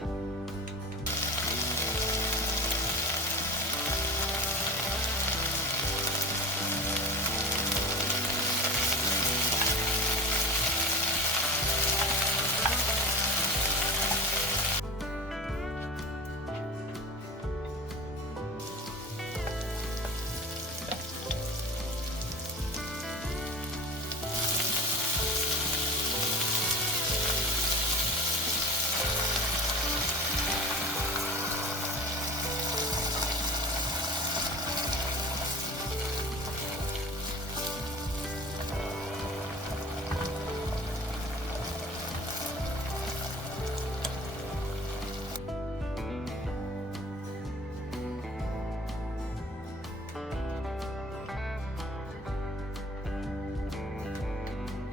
Thank you.